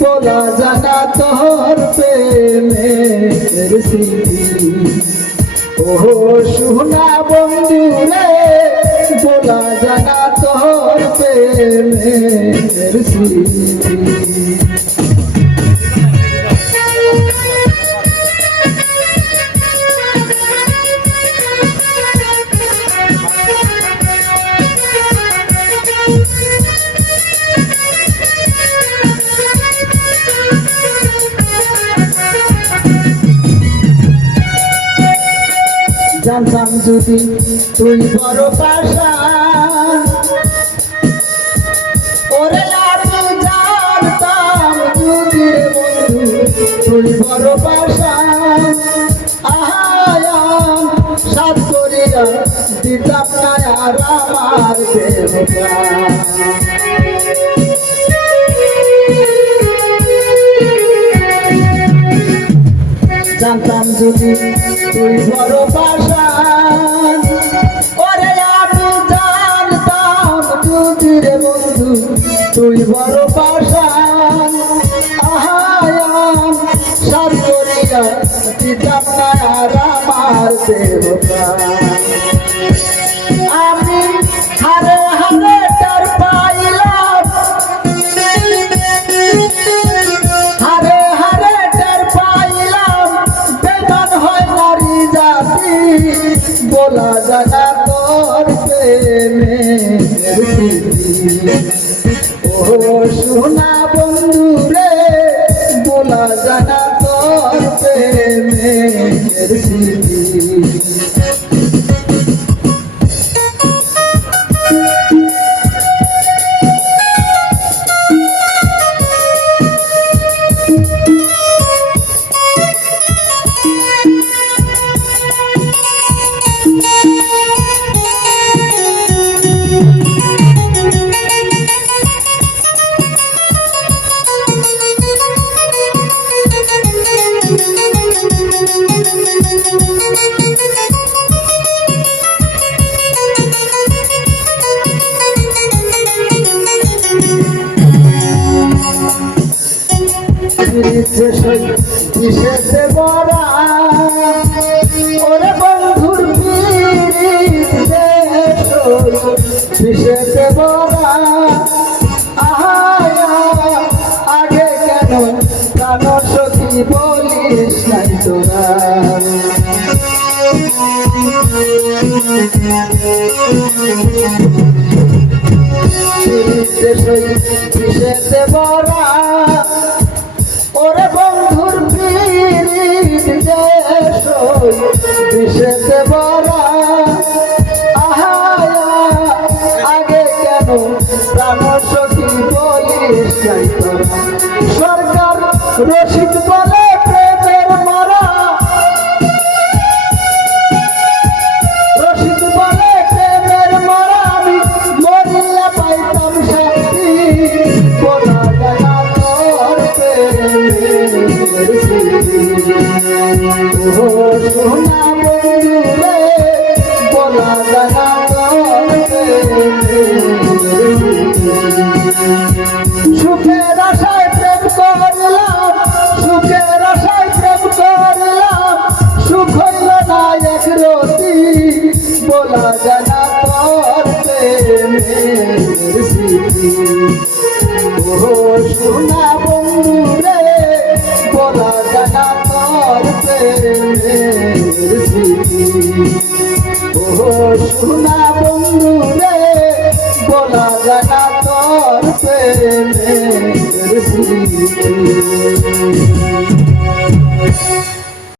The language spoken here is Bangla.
বলা জানা তোর প্রেমের স্মৃতি। ও সুনা বন্ধু রে বলা জানা তোর প্রেমের স্মৃতি। জানতাম যদি তুই বড় পাশা ওরে আমি জানতাম যদি বন্ধু, তুই বড় পাশা আহায়াম সাত করিয়া দিতাম না আর আমার জানতাম যদি তুই বড় পাশান ওরে আমি বন্ধু তুই প্রেমের স্মৃতি ও সোনা বন্ধু রে বোলা জানা তোর প্রেমের কিসেতে বড়া ওরে বন্ধুর কিসেতে বড়া আগে কেন প্রাণ সখী বলিস নাই তোরা সই বলিস তোরা সরকার রসিদ বলে প্রেমের মরা। রসিদ বলে প্রেমের মরা আমি মরিলে পাইতাম শান্তি। বলা জানা তোর প্রেমের ও সোনা বন্ধু রে, বলা জানা বলা জানা তোর প্রেমের স্মৃতি। ও সোনা বন্ধু রে বলা জানা স্মৃতি। ও সোনা বন্ধু রে বলা জানা তোর প্রেমের